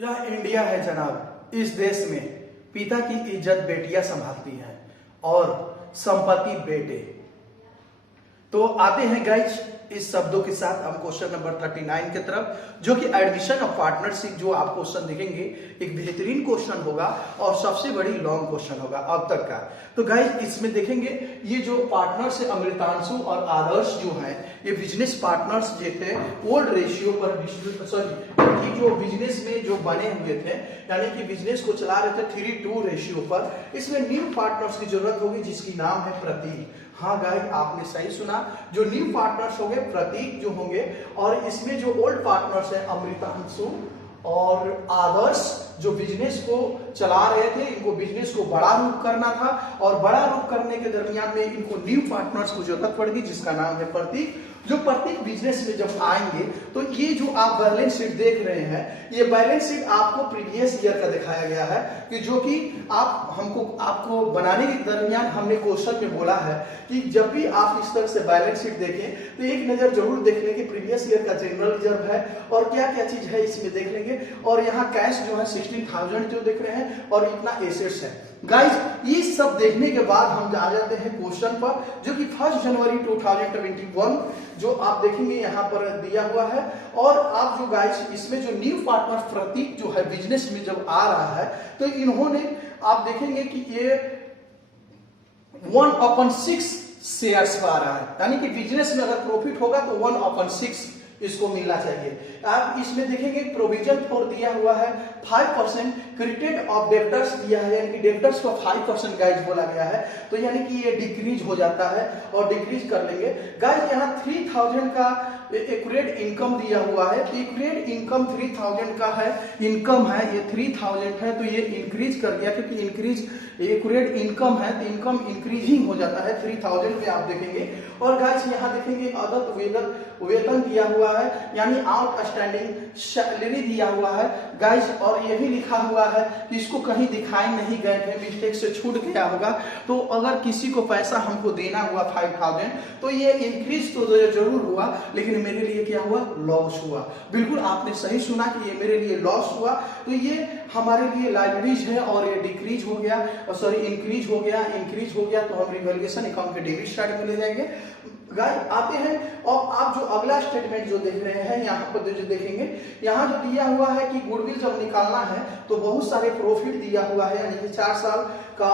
यह इंडिया है जनाब। इस देश में पिता की इज्जत बेटियां संभालती हैं और संपत्ति बेटे। तो आते हैं गाइज इस शब्दों के साथ हम क्वेश्चन नंबर 39 की तरफ, जो कि एडमिशन ऑफ पार्टनरशिप। जो आप क्वेश्चन देखेंगे एक बेहतरीन क्वेश्चन होगा और सबसे बड़ी लॉन्ग क्वेश्चन होगा अब तक का। तो गाइज इसमें देखेंगे ये जो पार्टनर्स है अमृतांशु और आदर्श जो है ये बिजनेस पार्टनर्स जो थे ओल्ड रेशियो पर सॉरी जो बिजनेस में जो बने हुए थे, यानी कि बिजनेस को चला रहे थे 3:2 रेशियो पर। इसमें न्यू पार्टनर्स की जरूरत होगी जिसकी नाम है प्रतीक। हाँ गाइस आपने सही सुना, जो न्यू पार्टनर्स होंगे प्रतीक जो होंगे, और इसमें जो ओल्ड पार्टनर्स है अमृतांशु और आदर्श जो बिजनेस को चला रहे थे, इनको बिजनेस को बड़ा रूप करना था और बड़ा रूप करने के दरमियान में इनको न्यू पार्टनर्स को जरूरत पड़ेगी जिसका नाम है प्रतीक। जो प्रतीक बिजनेस में जब आएंगे तो ये जो आप बैलेंस शीट देख रहे हैं ये बैलेंस शीट आपको प्रीवियस ईयर का दिखाया गया है कि जो कि आपको बनाने के दरमियान हमने क्वेश्चन में बोला है कि जब भी आप इस तरह से बैलेंस शीट देखें तो एक नजर जरूर देख लें कि प्रीवियस ईयर का जनरल रिजर्व है और क्या क्या चीज है इसमें देख लेंगे। और यहाँ कैश जो है 16,000 जो देख रहे हैं और इतना एसेट्स है। गाइज ये सब देखने के बाद हम आ जाते हैं क्वेश्चन पर, जो कि 1 जनवरी 2021 जो आप देखेंगे यहाँ पर दिया हुआ है। और आप जो गाइज इसमें जो न्यू पार्टनर प्रतीक जो है बिजनेस में जब आ रहा है तो इन्होंने आप देखेंगे कि ये 1/6 शेयर्स पर आ रहा है, यानी कि बिजनेस में अगर प्रॉफिट होगा तो 1/6 इसको मिलना चाहिए। आप इसमें देखेंगे प्रोविजन फॉर दिया हुआ है 5%, क्रेडिट ऑफ डेब्टर्स दिया है, यानी कि डेब्टर्स को 5% गाइज बोला गया है, तो यानी कि ये डिक्रीज हो जाता है और डिक्रीज कर लेंगे। गाइज यहाँ 3,000 का एक्यूरेट इनकम दिया हुआ है, एक्यूरेट इनकम 3,000 का है, इनकम है ये 3,000 है, तो ये इंक्रीज कर दिया क्योंकि इंक्रीज एक्यूरेट इनकम है तो इनकम इंक्रीजिंग हो जाता है 3,000 पे आप देखेंगे। और गाइस यहाँ देखेंगे अदत वेतन दिया हुआ है, यानी आउटस्टैंडिंग सैलरी दिया हुआ है गाइस। और ये भी लिखा हुआ है कि इसको कहीं दिखाई नहीं गए थे, मिस्टेक से छूट गया होगा, तो अगर किसी को पैसा हमको देना हुआ 5,000 तो ये इंक्रीज तो जरूर हुआ लेकिन मेरे लिए क्या हुआ, लॉस हुआ। बिल्कुल आपने सही सुना कि ये मेरे लिए लॉस हुआ, तो ये हमारे लिए लाइबिलिटीज है और ये डिक्रीज हो गया, सॉरी इंक्रीज हो गया तो हम रिवैल्यूएशन अकाउंट के डेबिट साइड में ले जाएंगे। गाइस आते हैं और आप जो अगला स्टेटमेंट जो देख रहे हैं यहाँ पर जो देखेंगे, यहाँ जो दिया हुआ है कि गुडविल जब निकालना है तो बहुत सारे प्रॉफिट दिया हुआ है, यानी कि 4 साल का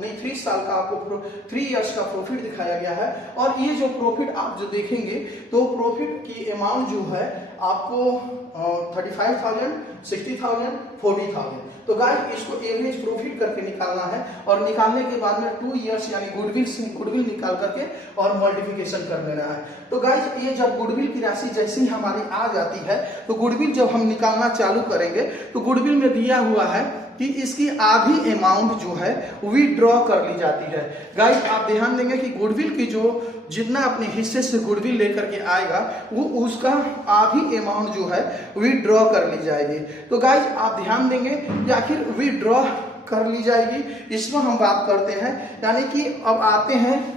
नहीं 3 साल का आपको 3 इयर्स का प्रॉफिट दिखाया गया है। और ये जो प्रॉफिट आप जो देखेंगे तो प्रॉफिट की अमाउंट जो है आपको 35,000, 60,000, 40,000। तो गाइस इसको एवरेज प्रॉफिट करके निकालना है और निकालने के बाद में 2 इयर्स यानी गुडविल निकाल करके और मल्टीप्लिकेशन कर लेना है। तो गाइस ये जब गुडविल की राशि जैसे ही हमारी आ जाती है तो गुडविल जब हम निकालना चालू करेंगे तो गुडविल में दिया हुआ है कि इसकी आधी अमाउंट जो है विड्रॉ कर ली जाती है। गाइस आप ध्यान देंगे कि गुडविल की जो जितना अपने हिस्से से गुडविल लेकर के आएगा वो उसका आधी अमाउंट जो है विड्रॉ कर ली जाएगी। तो गाइस आप ध्यान देंगे कि आखिर विड्रॉ कर ली जाएगी, इसमें हम बात करते हैं। यानी कि अब आते हैं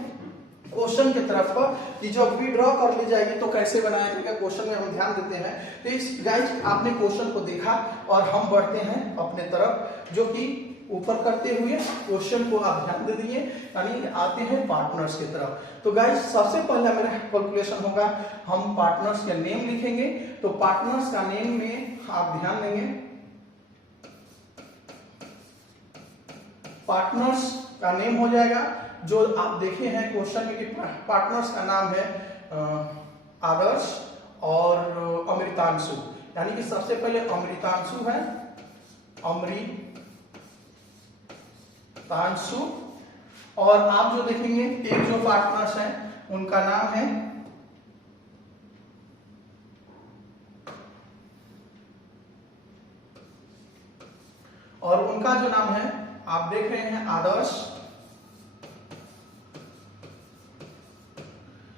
क्वेश्चन की तरफ कि जब विड्रॉ कर ली जाएगी तो कैसे बनाया जाएगा, क्वेश्चन में हम ध्यान देते हैं। तो इस गाइस आपने क्वेश्चन को देखा और हम बढ़ते हैं अपने तरफ, जो कि ऊपर करते हुए क्वेश्चन को आप ध्यान दे दिए, यानी आते हैं पार्टनर्स की तरफ। तो गाइस सबसे पहला मेरा कैलकुलेशन होगा, हम पार्टनर्स का नेम लिखेंगे। तो पार्टनर्स का नेम में आप ध्यान देंगे, पार्टनर्स का नेम हो जाएगा जो आप देखे हैं क्वेश्चन में कि पार्टनर्स का नाम है आदर्श और अमृतांशु, यानी कि सबसे पहले अमृतांशु है, अमृतांशु। और आप जो देखेंगे एक जो पार्टनर्स हैं उनका नाम है और उनका जो नाम है आप देख रहे हैं आदर्श।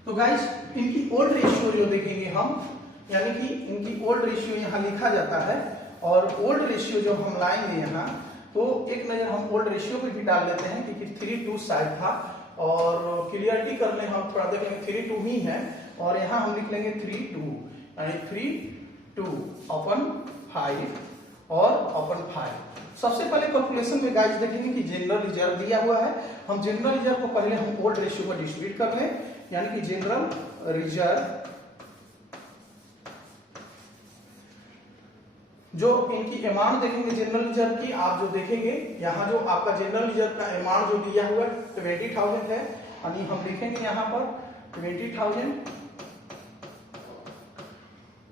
तो गाइस इनकी ओल्ड रेशियो जो देखेंगे हम, यानी कि इनकी ओल्ड रेशियो यहाँ लिखा जाता है और ओल्ड रेशियो जो हम लाएंगे यहाँ तो एक नजर हम ओल्ड रेशियो पे भी डाल देते हैं क्योंकि 3:2 शायद था और क्लियरिटी कर ले हम थोड़ा देखेंगे 3:2 ही है और यहाँ हम लिख लेंगे 3:2 यानी 3:2/5 और अपन 5। सबसे पहले कैलकुलेशन में गाइस देखेंगे कि जनरल रिजर्व दिया हुआ है। हम जनरल रिजर्व को पहले हम ओल्ड रेशियो पर डिस्ट्रीब्यूट कर लें, यानी कि जनरल रिजर्व जो इनकी अमाउंट देखेंगे जनरल रिजर्व की, आप जो देखेंगे यहाँ जो आपका जनरल रिजर्व का अमाउंट जो दिया हुआ है 20,000 है, यानी हम लिखेंगे यहाँ पर 20,000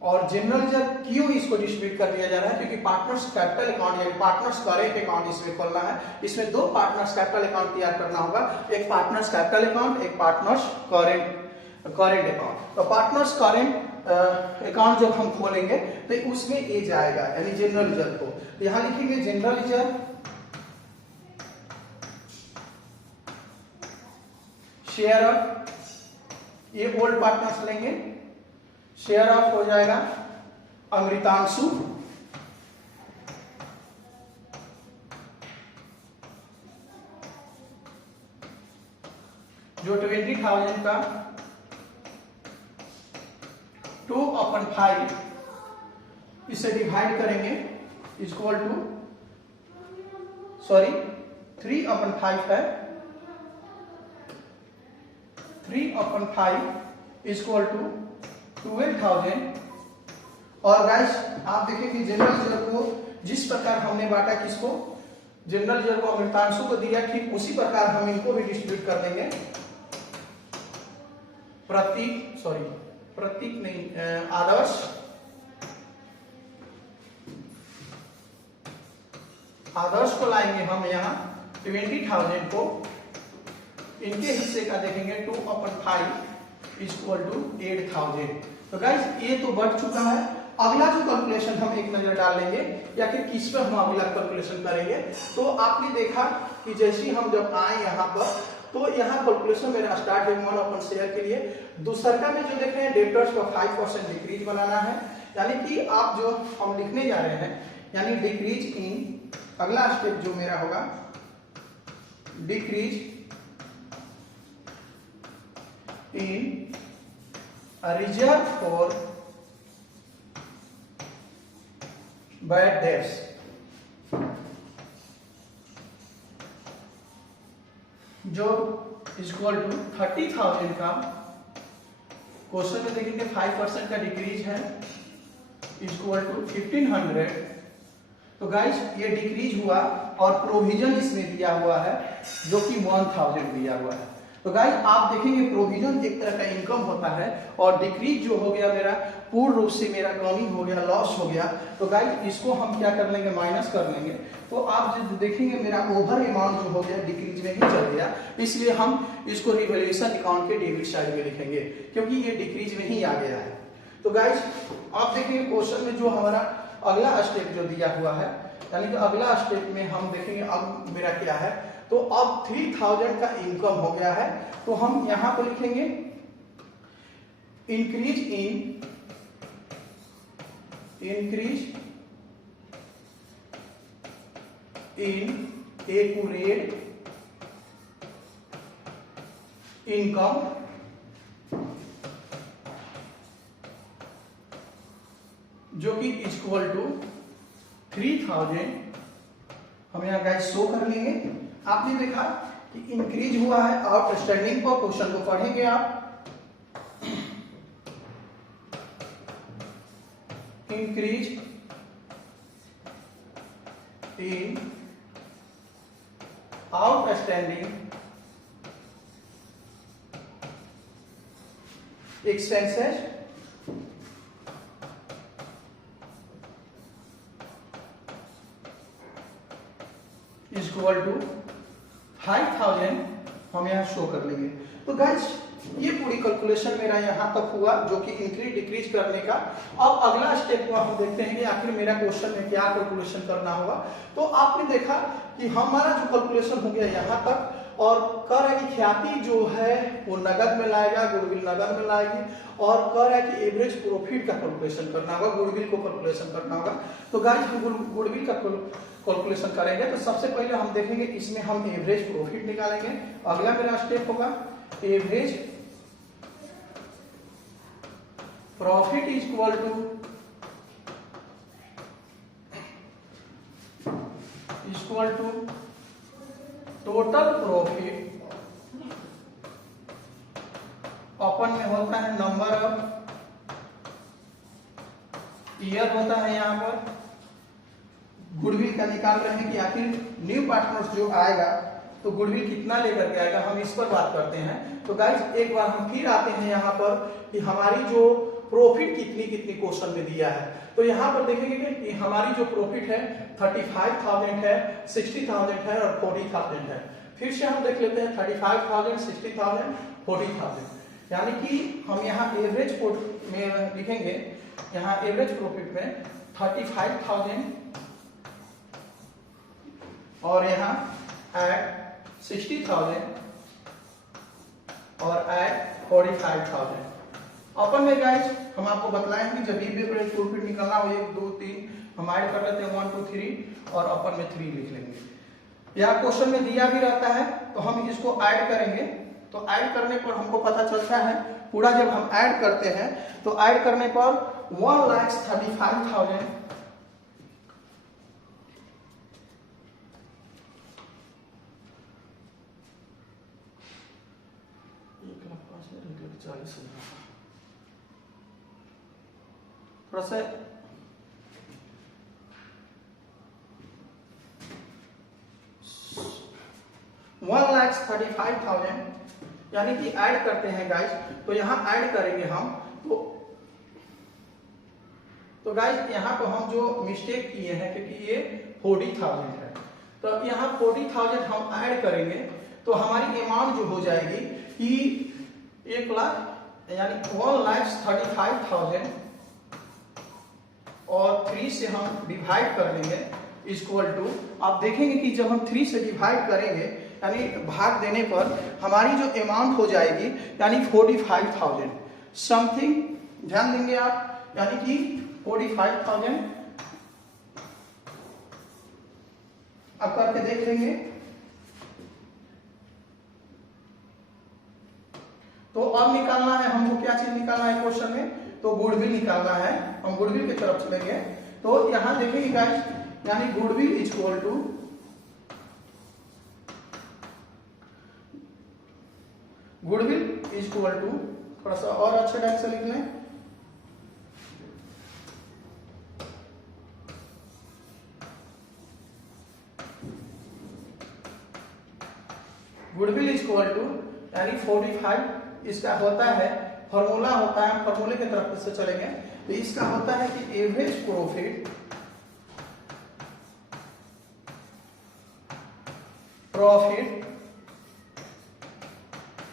और जनरल रिजर्व क्यों इसको डिस्ट्रीब्यूट कर दिया जा रहा है, क्योंकि पार्टनर्स कैपिटल अकाउंट यानी पार्टनर्स करेंट अकाउंट इसमें खोलना है। इसमें दो पार्टनर्स कैपिटल अकाउंट तैयार करना होगा, एक पार्टनर्स कैपिटल अकाउंट, एक पार्टनर्स करेंट अकाउंट। तो पार्टनर्स करेंट अकाउंट जब हम खोलेंगे तो उसमें ए जाएगा, यानी जनरल रिजर्व को। तो यहां लिखेंगे जनरल रिजर्व शेयर ऑफ, ये ओल्ड पार्टनर्स लेंगे, शेयर ऑफ हो जाएगा अमृतांशु जो 20,000 का 2/5 इसे डिवाइड करेंगे इक्वल टू 3/5 है, 3/5 इक्वल टू 12,000। और गाइस आप देखेंगे जनरल रिजर्व को जिस प्रकार हमने बांटा, किसको, जनरल रिजर्व को अमृतांशु को दिया, ठीक उसी प्रकार हम इनको भी डिस्ट्रीब्यूट कर देंगे प्रतीक नहीं, आदर्श को लाएंगे हम यहाँ 20,000 को, इनके हिस्से का देखेंगे 2/5 इक्वल टू 8,000। तो गाइस ये तो बढ़ चुका है। अगला जो कैलकुलेशन हम एक नजर डाल लेंगे या फिर किस पे हम अगला कैलकुलेशन करेंगे, तो आपने देखा कि जैसे हम जब आए यहाँ पर तो यहाँ कैलकुलेशन मेरा स्टार्ट है 1 शेयर के लिए। दूसरा में जो देख रहे हैं डेब्टर्स को 5% डिक्रीज बनाना है, यानी कि आप जो हम लिखने जा रहे हैं, यानी डिक्रीज इन, अगला स्टेप जो मेरा होगा decrease in reserve for bad debts, जो इक्वल टू 30,000 का, क्वेश्चन में देखेंगे 5% का डिक्रीज है इक्वल टू 1,500। तो गाइस ये डिक्रीज हुआ और प्रोविजन इसमें दिया हुआ है जो कि 1,000 दिया हुआ है। तो गाइस आप देखेंगे प्रोविजन एक तरह का इनकम होता है और डिक्रीज जो हो गया मेरा पूर्ण रूप से मेरा कमी हो गया, लॉस हो गया। तो गाइस इसको हम क्या कर लेंगे, माइनस कर लेंगे। तो आप जो देखेंगे मेरा ओवर अमाउंट जो हो गया डिक्रीज में ही चल गया, इसलिए हम इसको रिवैल्यूएशन अकाउंट के डेबिट साइड में लिखेंगे क्योंकि ये डिक्रीज में ही आ गया है। तो गाइस आप देखेंगे क्वेश्चन में जो हमारा अगला स्टेप जो दिया हुआ है, यानी कि अगला स्टेप में हम देखेंगे अब मेरा क्या है। तो अब 3,000 का इनकम हो गया है, तो हम यहां पर लिखेंगे इंक्रीज इन एक्यूरेट इनकम जो कि इक्वल टू 3,000 हम यहाँ गाइस शो कर लेंगे। आपने देखा कि इंक्रीज हुआ है आउटस्टैंडिंग पर, क्वेश्चन को पढ़ेंगे आप, increase in outstanding expenses equal to 5,000 हम यहाँ शो कर लेंगे। तो गाइस ये पूरी कैलकुलेशन मेरा यहाँ तक हुआ जो कि इंक्रीज डिक्रीज करने का। अब अगला स्टेप को हम देखते हैं कि आखिर मेरा क्वेश्चन में क्या कैलकुलेशन करना होगा। तो आपने देखा कि हमारा जो कैलकुलेशन हो गया यहाँ तक, और कह रहा है कि ख्याति जो है वो नगद में लाएगा, गुडविल नगद में लाएगी, और कह रहा है कि एवरेज प्रॉफिट का कैलकुलेशन करना होगा, गुडविल को कैलकुलेशन करना होगा। तो गाइस हम गुडविल का कैलकुलेशन करेंगे तो सबसे पहले हम देखेंगे इसमें हम एवरेज प्रॉफिट निकालेंगे। अगला मेरा स्टेप होगा average profit equal to equal to total profit अपन में होता है नंबर ऑफ ईयर होता है यहाँ पर। गुडविल का निकाल रहे हैं कि आखिर न्यू पार्टनर्स जो आएगा तो गुडविल कितना लेकर के आएगा, हम इस पर बात करते हैं। तो गाइस एक बार हम फिर आते हैं यहाँ पर कि हमारी जो प्रॉफिट कितनी कितनी क्वेश्चन में दिया है। तो यहाँ पर देखेंगे कि हमारी जो प्रॉफिट है 35,000 है, 60,000 है और 40,000 है। फिर से हम देख लेते हैं 35,000, 60,000, 40,000। यानी कि हम यहाँ एवरेज में लिखेंगे, यहाँ एवरेज प्रॉफिट में 35,000 और यहाँ एट 60,000 और एट 45,000। अपन में गाइस हम आपको बताएं कि जब एवरेज प्रॉफिट निकलना हो 1 2 3 हम ऐड कर लेते हैं 1 2 3 और अपन में 3 लिख लेंगे। यहाँ क्वेश्चन में दिया भी रहता है तो हम इसको ऐड करेंगे। तो ऐड करने पर हमको पता चलता है पूरा जब हम ऐड करते हैं तो ऐड करने पर 1,35,000 थोड़ा सा 1,35,000 यानी कि ऐड करते हैं गाइस। तो यहाँ ऐड करेंगे हम तो गाइस यहाँ पर हम जो मिस्टेक किए हैं क्योंकि ये 40,000 है तो यहाँ 40,000 हम ऐड करेंगे तो हमारी अमाउंट जो हो जाएगी कि 1 लाख यानी 1,35,000 और 3 से हम डिवाइड कर देंगे इक्वल टू। आप देखेंगे कि जब हम 3 से डिवाइड करेंगे यानी भाग देने पर हमारी जो अमाउंट हो जाएगी यानी 45,000 समथिंग। ध्यान देंगे आप, यानी कि 45,000 अब करके देख लेंगे। तो अब निकालना है हमको, क्या चीज निकालना है क्वेश्चन में, तो गुडविल निकालना है। हम गुडविल की तरफ चलेंगे तो यहां देखेंगे गाइस, यानी गुडविल इक्वल टू थोड़ा सा और अच्छे ढंग से लिख लें, गुडविल इक्वल टू यानी 45 इसका होता है, फॉर्मूला होता है, फॉर्मूले की तरफ से चलेंगे तो इसका होता है कि average profit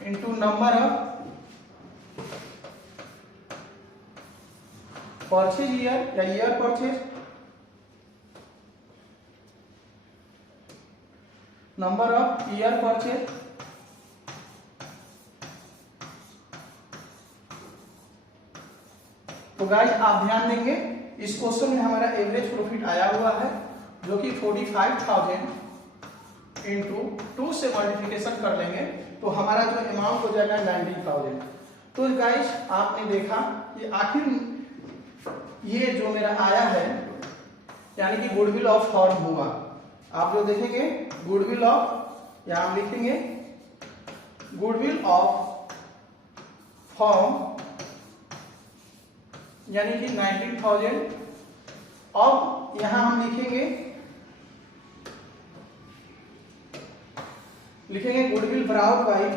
into number of purchase year या year purchase, number of year purchase तो गाइस आप ध्यान देंगे इस क्वेश्चन में हमारा एवरेज प्रॉफिट आया हुआ है जो कि 45,000 इंटू 2 से मल्टीप्लिकेशन कर लेंगे तो हमारा जो अमाउंट हो जाएगा 19,000। तो गाइस आपने देखा कि आखिर ये जो मेरा आया है यानी कि गुडविल ऑफ फॉर्म हुआ। आप जो देखेंगे गुडविल ऑफ, यहां लिखेंगे गुडविल ऑफ फॉर्म यानी कि 19,000। अब यहां हम लिखेंगे गुडविल ब्राउट बाई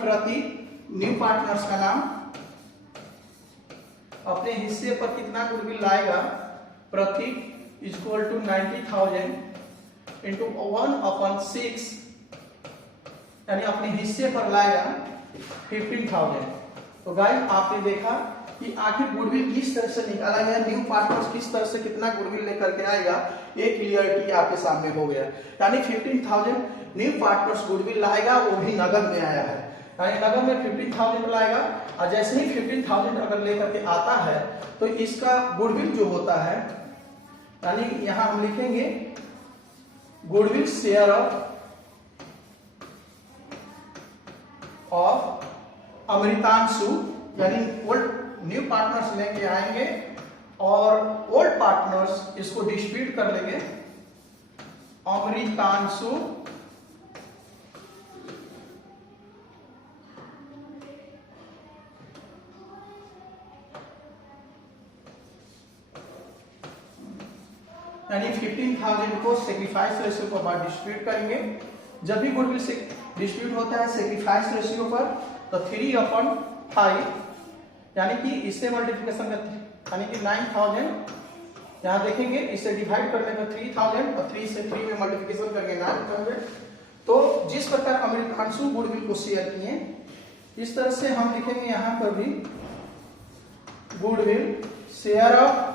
प्रति न्यू पार्टनर्स का नाम, अपने हिस्से पर कितना गुडविल लाएगा प्रति इक्वल टू 90,000 इंटू 1/6 यानी अपने हिस्से पर लाएगा 15,000। तो गाइस आपने देखा कि आखिर गुडविल किस तरह से निकाला गया, न्यू पार्टनर्स किस तरह से कितना गुडविल लेकर के आएगा, ये क्लियरिटी आपके सामने हो गया। यानी 15,000 न्यू पार्टनर्स गुडविल लाएगा, वो भी नगद में आया है, यानी नगद में 15,000 लाएगा और जैसे ही 15,000 अगर लेकर के आता है तो इसका गुडविल जो होता है यानी यहां हम लिखेंगे goodwill share of of Amritanshu, यानी ओल्ड न्यू पार्टनर्स लेके आएंगे और ओल्ड पार्टनर्स इसको डिस्प्यूट कर लेंगे। अमृतांशु यानी 15,000 को सेक्रीफाइस रेशियो के बाद डिस्ट्रीब्यूट करेंगे। जब भी गुडविल से डिस्ट्रीब्यूट होता है सेक्रीफाइस रेशियो पर तो 3/5 यानी कि इससे मल्टीप्लिकेशन का यानी कि 9,000 यहाँ देखेंगे, इसे डिवाइड करने पर 3,000 और 3 से 3 में मल्टीप्लिकेशन करके 9,000। तो जिस प्रकार अमृतांशु गुडविल को शेयर किए इस तरह से हम लिखेंगे यहाँ पर भी गुडविल शेयर ऑफ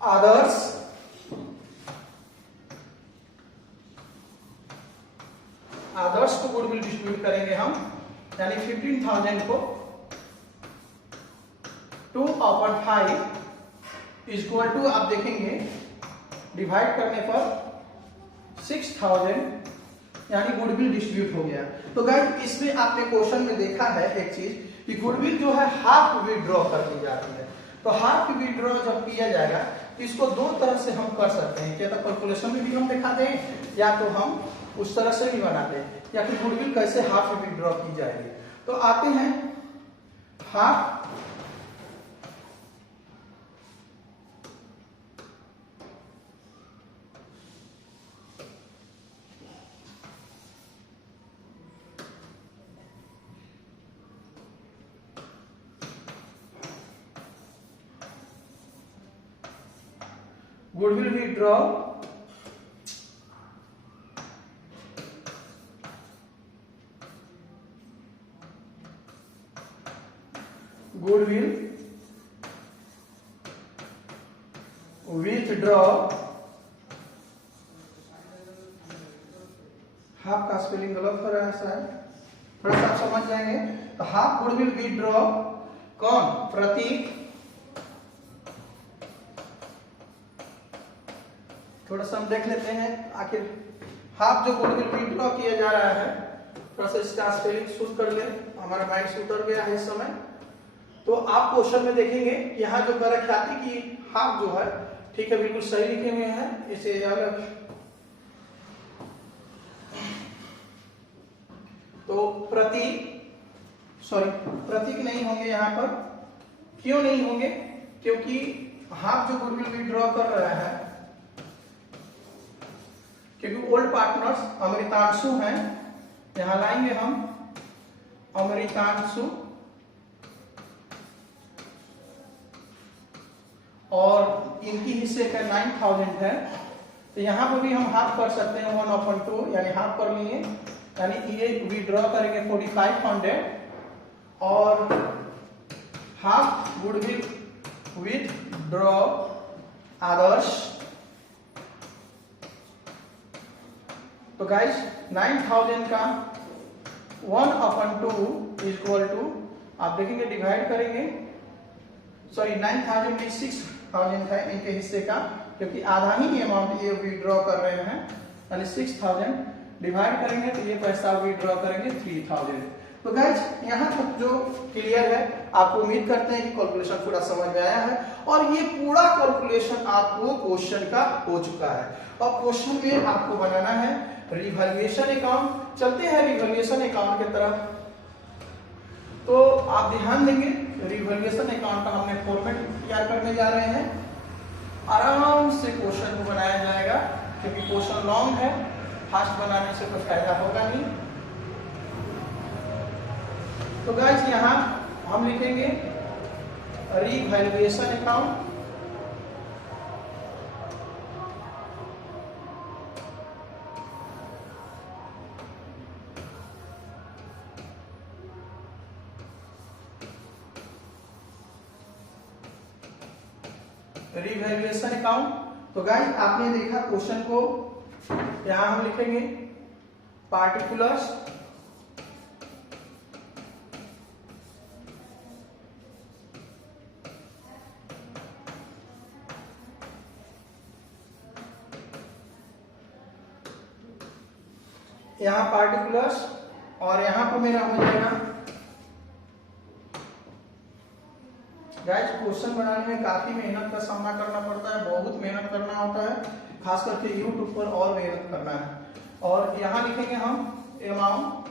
आदर्श को गुडविल डिस्ट्रीब्यूट करेंगे हम, यानी 15,000 को 2/5 इक्वल टू आप देखेंगे डिवाइड करने पर 6,000 यानी गुडविल डिस्ट्रीब्यूट हो गया। तो गाइस इसमें आपने क्वेश्चन में देखा है एक चीज कि गुडविल जो है हाफ विड्रॉ कर दी जाती है। तो हाफ विड्रॉ जब किया जाएगा तो इसको दो तरह से हम कर सकते हैं, क्या तो कैलकुलेशन में भी हम दिखा दें या तो हम उस तरह से भी बना दें, या फिर गुडविल कैसे हाफ विड्रॉ की जाएगी। तो आते हैं half goodwill withdraw goodwill withdraw half का स्पेलिंग गलत हो रहा है शायद, थोड़ा सा आप समझ जाएंगे। तो हाफ गुडविल विथड्रॉ कौन प्रतीक, थोड़ा सा हम देख लेते हैं आखिर हाफ जो गुडविल विथड्रॉ किया जा रहा है, थोड़ा सा इसका स्पेलिंग शुद्ध कर ले, हमारा माइंड से उतर गया है इस समय। तो आप क्वेश्चन में देखेंगे यहाँ जो कर ख्याति की हाफ जो है ठीक है बिल्कुल सही लिखे हुए हैं, इसे अलग तो प्रतीक नहीं होंगे यहाँ पर। क्यों नहीं होंगे? क्योंकि हाफ जो गुडविल विथड्रॉ कर रहा है क्योंकि ओल्ड पार्टनर्स अमृतांशु हैं, यहां लाएंगे हम अमृतांशु और इनकी हिस्से का 9,000 है। तो यहां पर भी हम हाफ कर सकते हैं 1/2 यानी हाफ कर लिए, यानी ये विड्रॉ करेंगे 4,500 और हाफ गुडविल विथड्रॉ आदर्श। तो गाइस 9,000 का 1/2 इक्वल टू आप देखेंगे डिवाइड करेंगे, सॉरी 9,000 में 6,000 है इनके हिस्से का, क्योंकि आधा ही अमाउंट ये विड्रॉ कर रहे हैं, यानी 6,000 डिवाइड करेंगे तो ये पैसा विड्रॉ करेंगे 3,000। तो गाइस यहाँ तक जो क्लियर है, आपको उम्मीद करते हैं कि कैलकुलेशन पूरा समझ में आया है और ये पूरा कैलकुलेशन आपको क्वेश्चन का हो चुका है। और क्वेश्चन में आपको बनाना है रिवैल्यूएशन अकाउंट। चलते हैं रिवैल्यूएशन अकाउंट की तरफ। तो आप ध्यान देंगे रिवैल्यूएशन अकाउंट का हमने फॉर्मेट तैयार करने जा रहे हैं, आराम से क्वेश्चन को बनाया जाएगा क्योंकि क्वेश्चन लॉन्ग है, फास्ट बनाने से कोई फायदा होगा नहीं। तो गाइस यहाँ हम लिखेंगे रिवैल्यूएशन अकाउंट। Revaluation account. तो गाइस आपने देखा क्वेश्चन को, यहां हम लिखेंगे पार्टिकुलर्स यहाँ पार्टिकुलर्स और यहाँ पर मेरा हो जाएगा। गाइस क्वेश्चन बनाने में काफी मेहनत का सामना करना पड़ता है, बहुत मेहनत करना होता है, खास करके यूट्यूब पर और मेहनत करना है। और यहाँ लिखेंगे हम अमाउंट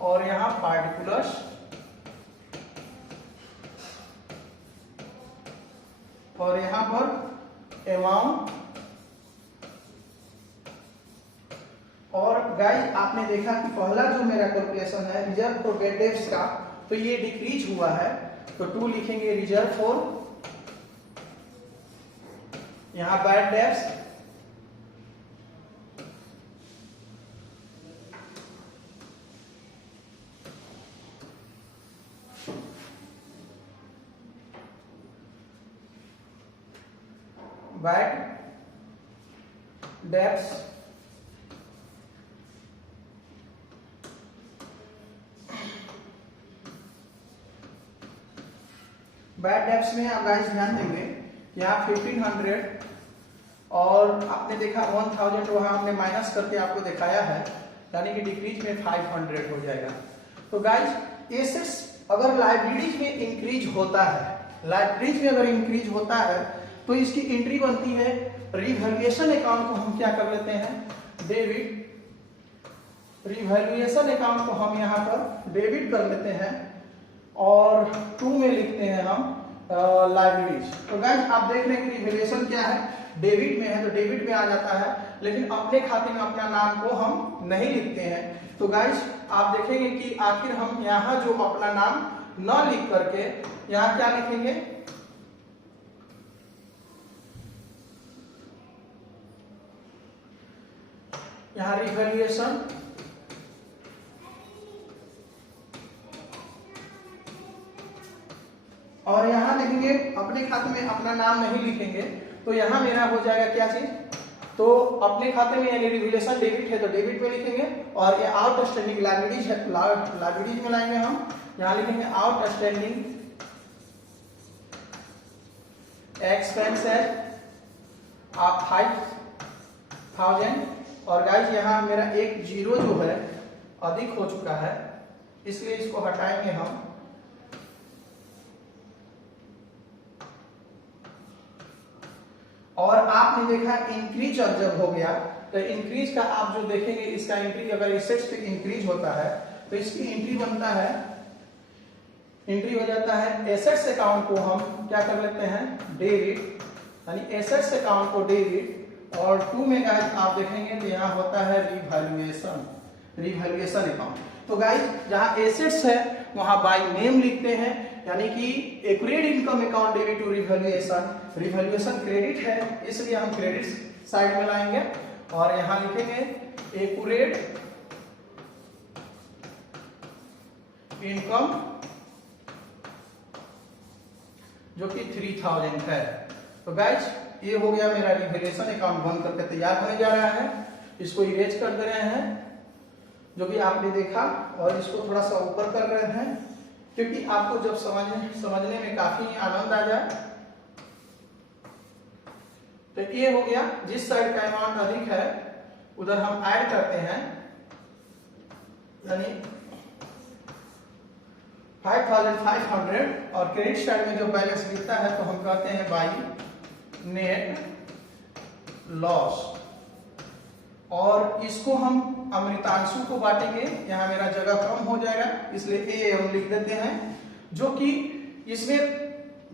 और यहाँ पार्टिकुलर्स और यहाँ पर अमाउंट। और गाइस आपने देखा कि पहला जो मेरा कैलकुलेशन है रिजर्व फॉर बैड डेब्ट्स का, तो ये डिक्रीज हुआ है, तो 2 लिखेंगे रिजर्व फॉर यहां bad debts bad debts bad debts में आप गाइस ध्यान देंगे यहाँ 1500 और आपने देखा 1000 वहां हमने माइनस करके आपको दिखाया है, यानी कि डिक्रीज में 500 हो जाएगा। तो गाइस एसेट्स अगर लाइबिलिटीज में इंक्रीज होता है, लाइबिलिटीज में अगर इंक्रीज होता है तो इसकी एंट्री बनती है रिवैल्यूएशन अकाउंट को हम क्या कर लेते हैं डेबिट। रिवैल्यूएशन अकाउंट को हम यहाँ पर डेबिट कर लेते हैं और 2 में लिखते हैं हम लाइबिलिटीज। तो गाइस आप देख रहे हैं कि रिवैल्यूएशन क्या है, डेबिट में है तो डेबिट में आ जाता है, लेकिन अपने खाते में अपना नाम को हम नहीं लिखते हैं। तो गाइस आप देखेंगे कि आखिर हम यहाँ जो अपना नाम न लिख करके यहाँ क्या लिखेंगे, यहाँ रिवैल्यूएशन और यहाँ लिखेंगे अपने खाते में अपना नाम नहीं लिखेंगे, तो यहाँ मेरा हो जाएगा क्या चीज, तो अपने खाते में यानी रिवैल्यूएशन डेबिट है तो डेबिट में लिखेंगे और ये आउटस्टैंडिंग लायबिलिटीज है, लायबिलिटीज में लाएंगे हम, यहाँ लिखेंगे आउटस्टैंडिंग एक्सपेंस है आप 5000। और गाइस यहाँ मेरा एक जीरो जो है अधिक हो चुका है, इसलिए इसको हटाएंगे हम। और आपने देखा इंक्रीज जब हो गया तो इंक्रीज का आप जो देखेंगे इसका एंट्री अगर एसेट्स पे इंक्रीज होता है तो इसकी एंट्री बनता है, एंट्री हो जाता है एसेट्स अकाउंट को हम क्या कर लेते हैं डेबिट, यानी एसेट्स अकाउंट को डेबिट। और 2 में गाइस आप देखेंगे तो यहाँ होता है रिवैल्यूएशन, रिवैल्यूएशन अकाउंट। तो गाइस जहाँ एसेट्स है वहां बाय नेम लिखते हैं, यानी कि accurate income account debit to revaluation, revaluation credit है इसलिए हम क्रेडिट साइड में लाएंगे और यहां लिखेंगे एक्यूरेट इनकम जो कि 3000 है। तो गाइस ये हो गया मेरा रिवैल्यूएशन अकाउंट बन करके तैयार होने जा रहा है। इसको इरेज कर दे रहे हैं जो कि आपने देखा और इसको थोड़ा सा ऊपर कर रहे हैं क्योंकि आपको जब समझने में काफी आनंद आ जाए। तो ये हो गया, जिस साइड का अमाउंट अधिक है उधर हम ऐड करते हैं, यानी 5500 और क्रेडिट साइड में जो बैलेंस गिरता है तो हम कहते हैं बाई नेट लॉस। और इसको हम अमृतांशु को बांटेंगे, यहाँ मेरा जगह कम हो जाएगा इसलिए ए हम लिख देते हैं, जो कि इसमें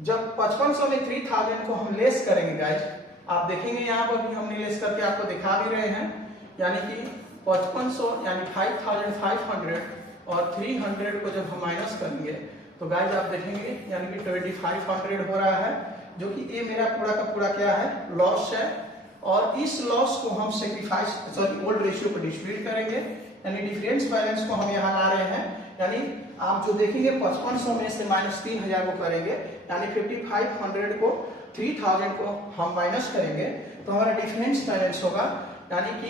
जब 5500 में 3000 को हम लेस करेंगे गाइस, आप देखेंगे यहाँ पर भी हमने लेस करके आपको दिखा भी रहे हैं, यानी कि 5500 यानी 5500 और 300 को जब हम माइनस करेंगे तो गाइस आप देखेंगे यानी कि 2500 हो रहा है, जो कि ये मेरा पूरा का पूरा क्या है लॉस है। और इस लॉस को हम ओल्ड रेशियो पर डिस्ट्रीब्यूट करेंगे, यानी डिफरेंस बैलेंस को हम यहाँ ला रहे हैं, यानी आप जो देखेंगे 5500 में से माइनस 3000 को करेंगे, यानी 5500 को 3000 को हम माइनस करेंगे तो हमारा डिफरेंस बैलेंस होगा यानी कि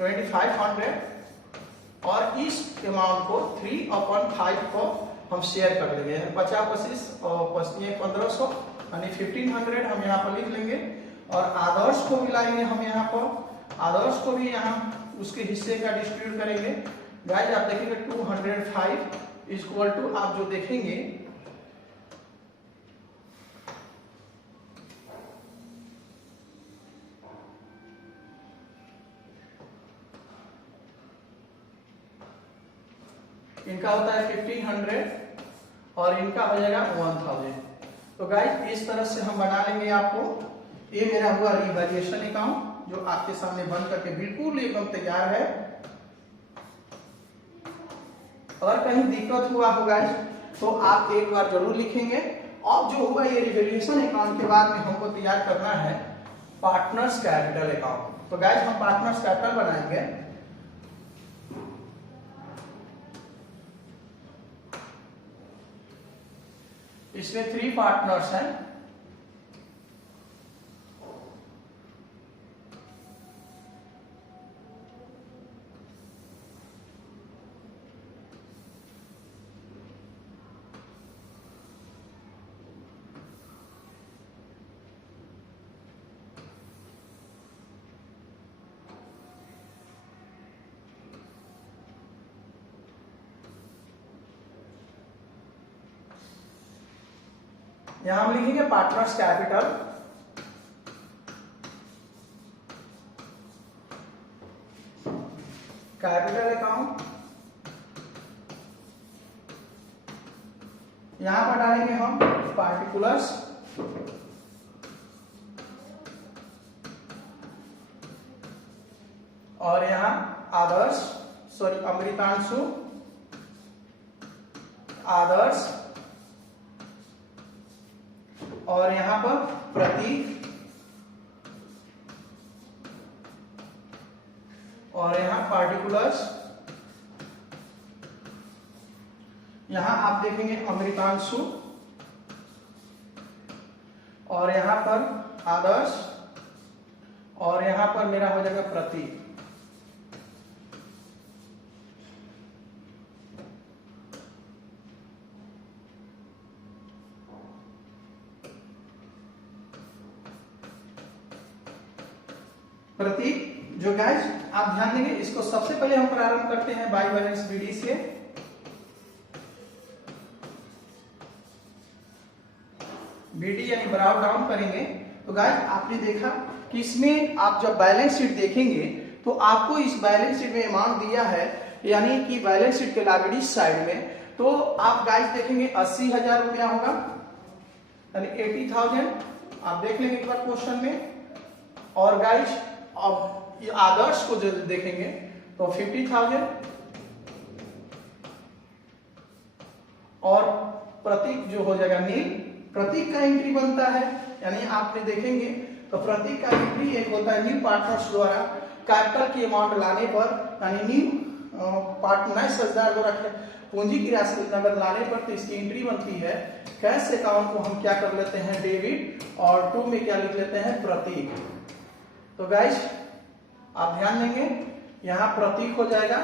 2500 और इस अमाउंट को 3/5 को हम शेयर कर लेंगे, 50-25 और 1500 यानी 1500 हम यहाँ पर लिख लेंगे और आदर्श को मिलाएंगे हम यहाँ पर आदर्श को भी यहाँ उसके हिस्से का डिस्ट्रीब्यूट करेंगे। गाइस आप देखेंगे 205 इक्वल टू, आप जो देखेंगे इनका होता है 1500 और इनका हो जाएगा 1000। तो गाइस इस तरह से हम बना लेंगे आपको। ये मेरा हुआ रिवैल्यूएशन अकाउंट जो आपके सामने बन करके बिल्कुल एकदम तैयार है। अगर कहीं दिक्कत हुआ हो गाइस तो आप एक बार जरूर लिखेंगे। अब जो हुआ ये रिवैल्यूएशन अकाउंट के बाद में हमको तैयार करना है पार्टनर्स कैपिटल अकाउंट। तो गाइस हम पार्टनर्स कैपिटल बनाएंगे। इसमें 3 पार्टनर्स हैं। यहां हम लिखेंगे पार्टनर्स कैपिटल। कैपिटल अकाउंट यहां पर डालेंगे हम पार्टिकुलर्स और यहां आदर्श अमृतांशु, आदर्श और यहां पर प्रतीक और यहां पार्टिकुलर्स। यहां आप देखेंगे अमृतांशु और यहां पर आदर्श और यहां पर मेरा हो जाएगा प्रतीक। प्रतीक जो गाइस आप ध्यान देंगे, इसको सबसे पहले हम प्रारंभ करते हैं बाई बैलेंस बीडी से। बीडी यानी ब्राउ डाउन करेंगे। तो गाइस आपने देखा कि इसमें आप जब बैलेंस शीट देखेंगे तो आपको इस बैलेंस शीट में अमाउंट दिया है, यानी कि बैलेंस शीट के लायबिलिटी साइड में तो आप गाइस देखेंगे 80,000 रुपया होगा, यानी 80,000 आप देख लेंगे एक बार क्वेश्चन में। और गाइस अब ये आदर्श को जो देखेंगे तो 50,000 और प्रतीक जो हो जाएगा नील। प्रतीक का एंट्री बनता है, यानी आपने देखेंगे तो प्रतीक का एंट्री एक होता है न्यू पार्टनर्स द्वारा कैपिटल की अमाउंट लाने पर, यानी न्यू पार्टनर्स द्वारा पूंजी की राशि नगद लाने पर तो इसकी एंट्री बनती है। कैश अकाउंट को हम क्या कर लेते हैं डेबिट और 2 में क्या लिख लेते हैं प्रतीक। तो गाइस आप ध्यान देंगे यहां प्रतीक हो जाएगा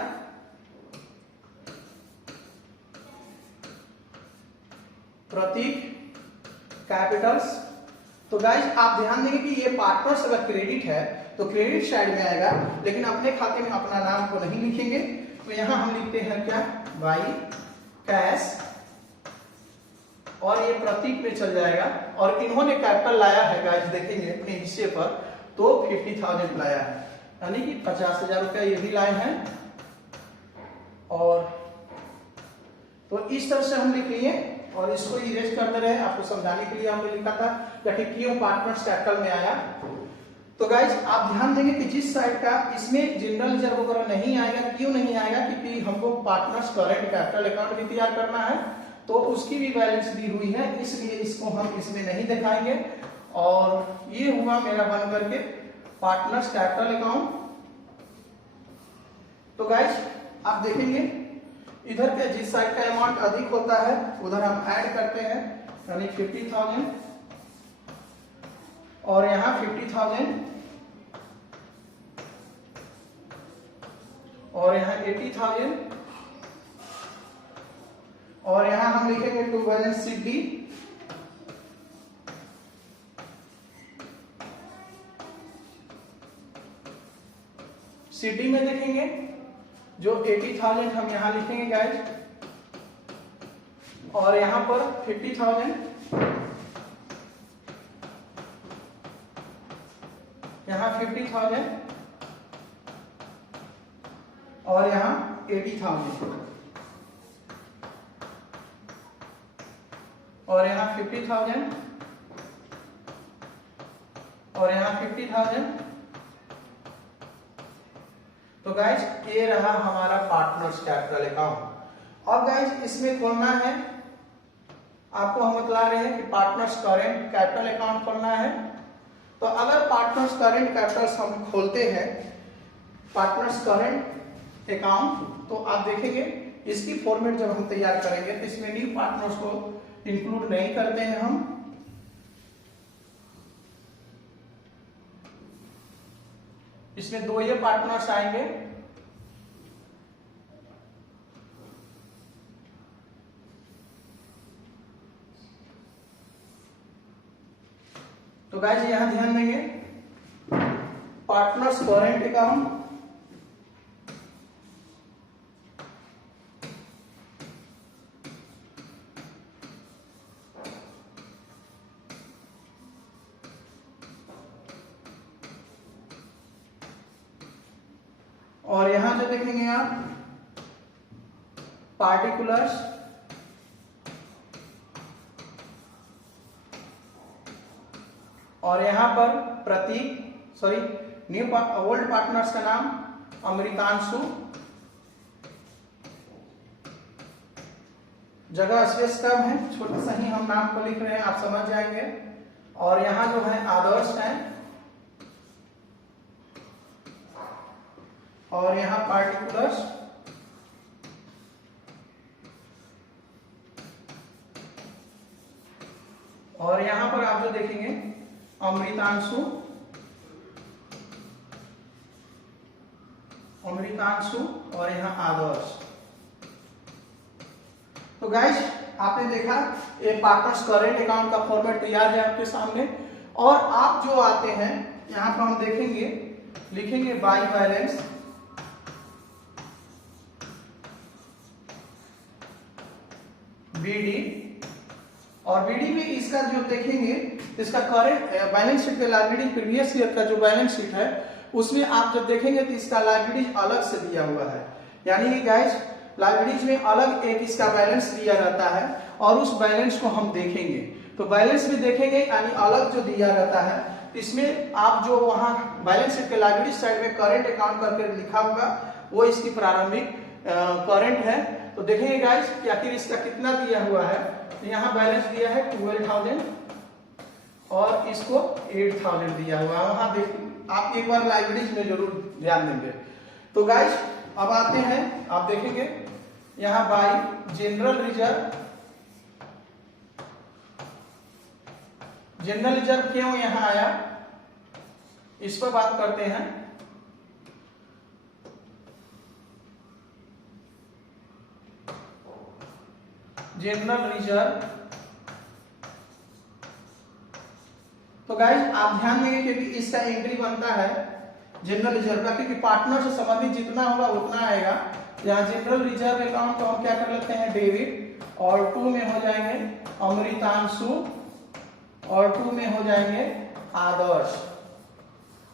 प्रतीक कैपिटल्स। तो गाइस आप ध्यान देंगे कि ये पार्टनर्स अगर क्रेडिट है तो क्रेडिट साइड में आएगा, लेकिन अपने खाते में अपना नाम को नहीं लिखेंगे। तो यहां हम लिखते हैं क्या बाई कैश और ये प्रतीक में चल जाएगा। और इन्होंने कैपिटल लाया है गाइस देखेंगे अपने हिस्से पर तो 50,000 लाया है, यानी कि 50,000 रुपया ये भी लाए हैं। और तो इस तरह से हम लिख लिए और इसको इरेज कर दे रहे हैं, आपको समझाने के लिए हमने लिखा था कि क्यों पार्टनर्स कैपिटल में आया। तो गाइस आप ध्यान देंगे कि जिस साइड का इसमें जनरल रिजर्व वगैरह नहीं आएगा, क्यों नहीं आएगा, क्योंकि हमको पार्टनर्स करेंट कैपिटल अकाउंट भी तैयार करना है तो उसकी भी बैलेंस दी हुई है, इसलिए इसको हम इसमें नहीं दिखाएंगे। और ये हुआ मेरा बन करके पार्टनर्स कैपिटल अकाउंट। तो गाइस आप देखेंगे इधर के जिस साइड का अमाउंट अधिक होता है उधर हम ऐड करते हैं, यानी 50,000 और यहां 50,000 और यहां 80,000 और यहां हम लिखेंगे टू बैलेंस शीट डी। सिटी में देखेंगे जो 80,000 हम यहाँ लिखेंगे गाइज, और यहाँ पर 50,000, यहाँ 50,000 और यहाँ 80,000 और यहाँ 50,000 और यहाँ 50,000। तो गाइज ये रहा हमारा पार्टनर्स कैपिटल अकाउंट। और गाइज इसमें खोलना है, आपको हम बता रहे हैं कि पार्टनर्स करेंट कैपिटल अकाउंट खोलना है। तो अगर पार्टनर्स करेंट कैपिटल हम खोलते हैं पार्टनर्स करेंट अकाउंट, तो आप देखेंगे इसकी फॉर्मेट जब हम तैयार करेंगे तो इसमें न्यू पार्टनर्स को इंक्लूड नहीं करते हैं हम। इसमें 2 ये पार्टनर्स आएंगे, तो गाइस यहां ध्यान देंगे पार्टनर्स करेंट अकाउंट, और यहां जो देखेंगे आप पार्टिकुलर्स, और यहां पर प्रतीक न्यू ओल्ड पार्टनर्स का नाम अमृतांशु, जगह स्पेस कम है, छोटा सा ही हम नाम को लिख रहे हैं, आप समझ जाएंगे। और यहां जो है आदर्श है, और यहां पार्टिकुलर्स, और यहां पर आप जो देखेंगे अमृतांशु, और यहां आदर्श। तो गाइस आपने देखा ये पार्टनर्स करेंट अकाउंट का फॉर्मेट तैयार है आपके सामने। और आप जो आते हैं यहां पर हम देखेंगे, लिखेंगे बाय बैलेंस, बीडी, और बीडी में इसका जो देखेंगे इसका करंट बैलेंस शीट का लायबिलिटी प्रीवियस ईयर का जो बैलेंस शीट है उसमें आप जब देखेंगे तो इसका लायबिलिटी अलग से दिया हुआ है। यानी कि गाइस लायबिलिटीज में अलग एक इसका बैलेंस दिया जाता है और उस बैलेंस को हम देखेंगे। तो बैलेंस भी देखेंगे यानी अलग जो दिया जाता है, इसमें आप जो वहां बैलेंस शीट के लायबिलिटी साइड में करंट अकाउंट करके लिखा होगा वो इसकी प्रारंभिक करंट है। तो देखेंगे गाइस कि आखिर इसका कितना दिया हुआ है। तो यहाँ बैलेंस दिया है 12,000 और इसको 8,000 दिया हुआ है। वहां देख आप एक बार लाइब्रेरीज में जरूर ध्यान देंगे। तो गाइस अब आते हैं, आप देखेंगे यहाँ by general reserve, general reserve क्यों यहाँ आया इस पर बात करते हैं। जनरल रिजर्व, तो गाइस आप ध्यान देंगे क्योंकि इसका एंट्री बनता है जनरल रिजर्व का, क्योंकि पार्टनर से संबंधित जितना होगा उतना आएगा। यहाँ जनरल रिजर्व अकाउंट को हम क्या कर लेते हैं डेबिट, और 2 में हो जाएंगे अमृतांशु, और 2 में हो जाएंगे आदर्श।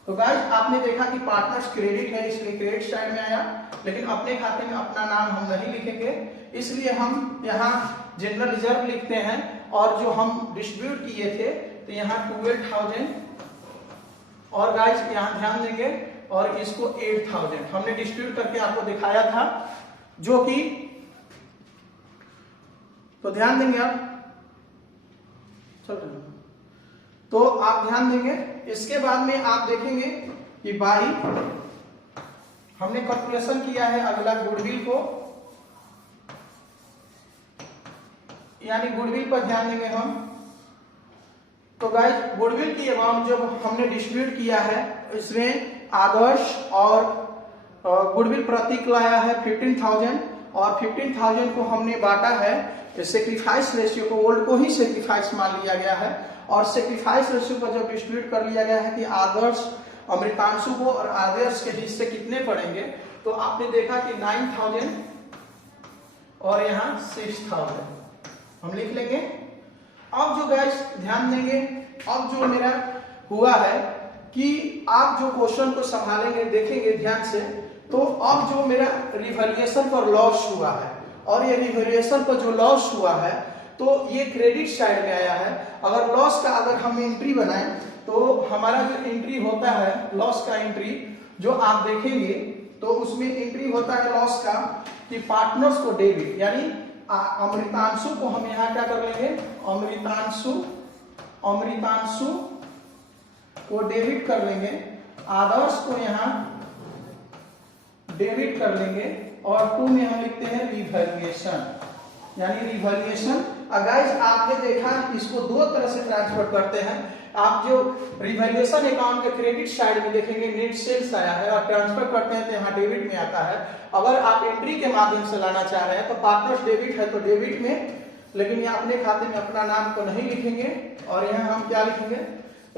तो गाइस आपने देखा कि पार्टनर्स क्रेडिट है इसलिए क्रेडिट साइड में आया, लेकिन अपने खाते में अपना नाम हम नहीं लिखेंगे, इसलिए हम यहाँ जनरल रिजर्व लिखते हैं। और जो हम डिस्ट्रीब्यूट किए थे तो यहाँ 12,000, और गाइस यहाँ ध्यान देंगे और इसको 8,000 हमने डिस्ट्रीब्यूट करके आपको दिखाया था, जो कि तो ध्यान देंगे आप, चल तो आप ध्यान देंगे। इसके बाद में आप देखेंगे कि बाई हमने कैलकुलेशन किया है अगला गुडविल को, यानी गुडविल पर ध्यान देंगे हम। तो गाइस गुडविल की अमाउंट जब हमने डिस्ट्रीब्यूट किया है इसमें आदर्श और गुडविल प्रतीक लाया है 15,000, और 15,000 को हमने बांटा है सेक्रीफाइस रेशियो को, ओल्ड को ही सेक्रीफाइस मान लिया गया है, और सेक्रीफाइस रेशियो पर जब डिस्ट्रीब्यूट कर लिया गया है कि आदर्श अमृतांशु को और आदर्श के हिस्से कितने पड़ेंगे, तो आपने देखा कि 9000 और यहाँ 6000 हम लिख लेंगे। अब जो गाइस ध्यान देंगे, अब जो मेरा हुआ है कि आप जो क्वेश्चन को संभालेंगे देखेंगे ध्यान से, तो अब जो मेरा रिवैल्यूएशन पर लॉस हुआ है और ये रिवैल्यूएशन पर जो लॉस हुआ है तो ये क्रेडिट साइड में आया है। अगर लॉस का अगर हम एंट्री बनाएं तो हमारा जो एंट्री होता है लॉस का एंट्री जो आप देखेंगे तो उसमें एंट्री होता है लॉस का कि पार्टनर्स को डेबिट, यानी अमृतांशु को हम यहाँ क्या कर लेंगे, अमृतांशु को डेबिट कर लेंगे, आदर्श को यहाँ डेबिट कर लेंगे और 2 में हम लिखते हैं रिवैल्यूएशन, यानी रिवैल्यूएशन। गाइस आपने देखा इसको दो तरह से ट्रांसफर करते हैं। आप जो रिवैल्यूएशन अकाउंट के क्रेडिट साइड में देखेंगे नेट सेल्स आया है और ट्रांसफर करते हैं तो यहाँ डेबिट में आता है। अगर आप एंट्री के माध्यम से लाना चाह रहे हैं तो पार्टनर्स डेबिट है तो डेबिट में, लेकिन यहाँ अपने खाते में अपना नाम को नहीं लिखेंगे और यहाँ हम क्या लिखेंगे,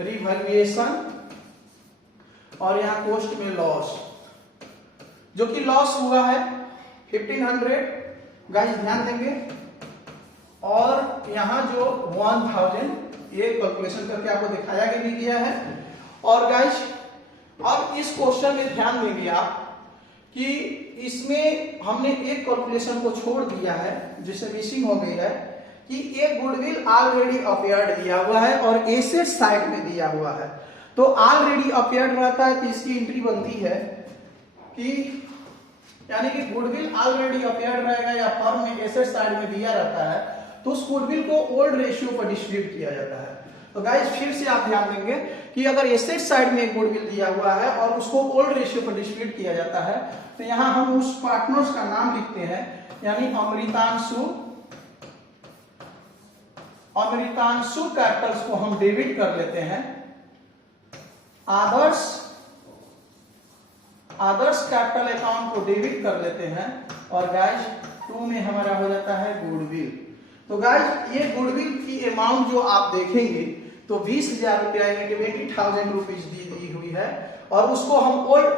रिवैल्यूएशन, और यहाँ कॉस्ट में लॉस, जो कि लॉस हुआ है 1500 गाइस ध्यान देंगे, और यहाँ जो 1000 ये कैलकुलेशन करके आपको दिखाया भी गया है। और गाइस अब इस क्वेश्चन में ध्यान देंगे आप कि इसमें हमने एक कैलकुलेशन को छोड़ दिया है जिसे मिसिंग हो गई है कि एक गुडविल ऑलरेडी अपीयर्ड दिया हुआ है और एसेट साइड में दिया हुआ है। तो ऑलरेडी अपीयर्ड रहता है तो इसकी एंट्री बनती है कि यानी कि गुडविल ऑलरेडी अपीयर्ड रहेगा या फर्म में एसेट साइड में दिया रहता है तो उस गुडविल को ओल्ड रेशियो पर डिस्ट्रीब्यूट किया जाता है। तो गाइस फिर से आप ध्यान देंगे कि अगर एसेट साइड में एक गुडविल दिया हुआ है और उसको ओल्ड रेशियो पर डिस्ट्रीब्यूट किया जाता है तो यहाँ हम उस पार्टनर्स का नाम लिखते हैं, यानी अमृतांशु कैपिटल्स को हम डेबिट कर लेते हैं, आदर्श कैपिटल अकाउंट को डेबिट कर लेते हैं और गाइस 2 में हमारा हो जाता है गुडविल। तो गाइस ये गुडविल की अमाउंट जो आप देखेंगे तो 20,000 रुपया यानी 20,000 रुपीज दी हुई है और उसको हम ओल्ड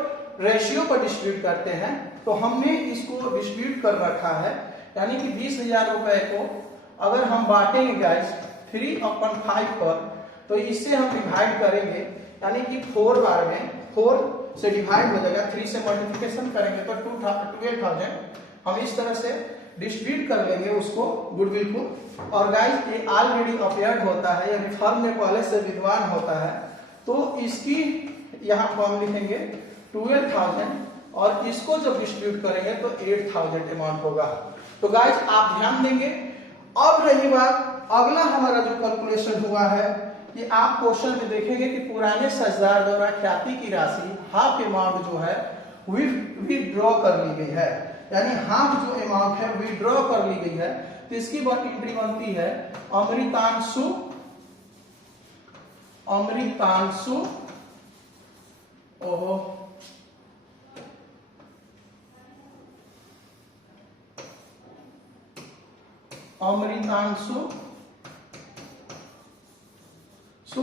रेशियो पर डिस्ट्रीब्यूट करते हैं। तो हमने इसको डिस्ट्रीब्यूट कर रखा है, यानी कि 20,000 रुपए को अगर हम बांटेंगे गाइस 3/5 पर तो इससे हम डिवाइड करेंगे, यानी कि 4 बार में 4 से डिवाइड हो जाएगा, 3 से मल्टीप्लिकेशन करेंगे तो 12,000 हम इस तरह से डिस्ट्रीब्यूट कर लेंगे उसको गुडविल को। और गाइस ये ऑलरेडी अपीयर्ड होता है यानी फर्म में पहले से विद्वान होता है तो इसकी यहाँ पर हम लिखेंगे 12,000 और इसको जब डिस्ट्रीब्यूट करेंगे तो 8,000 अमाउंट होगा। तो गाइस आप ध्यान देंगे। अब रही बात अगला हमारा जो कैलकुलेशन हुआ है कि आप क्वेश्चन में देखेंगे कि पुराने साझेदार द्वारा ख्याति की राशि हाफ अमाउंट जो है विड्रॉ कर ली गई है, यानी हाफ जो अमाउंट है विड्रॉ कर ली गई है। तो इसकी एंट्री बनती है अमृतांशु